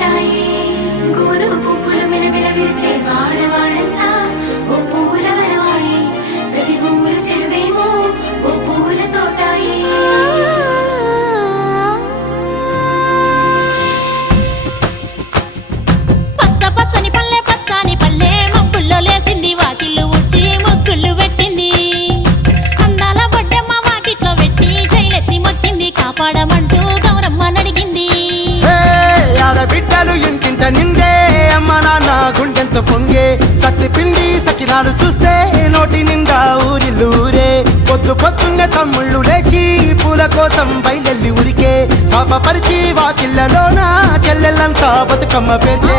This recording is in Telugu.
తోటాయి గోను పువ్వులు మిలమిల విరిసే వాడవాడంతా ఓ పూల వరవాయి ప్రతి పువ్వులు చెరువేమో ఓ పూల తోటాయి పచ్చ పచ్చని పల్లె పచ్చని పల్లె మబ్బుల్లో లేసింది వాకిళ్ళు ఊడ్చి ముగ్గులు పెట్టింది అందాల బొడ్డమ్మ వాకిట్లో పెట్టి జైలెత్తి మొక్కింది కాపాడమంటూ గౌరమ్మ నడిగింది ఆడబిడ్డలు ఇంటింట నిందే అమ్మ నాన్న గుండెంతో పొంగే సత్తి పిండి సకినాలు చూస్తే నోటి నిండా ఊరిల్లూరే పొద్దు పొద్దున్నే తమ్ముళ్ళు లేచి పూల కోసం బయలెల్లి ఉరికే శాపపరిచి వాకిళ్ళలోన చెల్లెళ్ళంతా బతుకమ్మ పేర్చే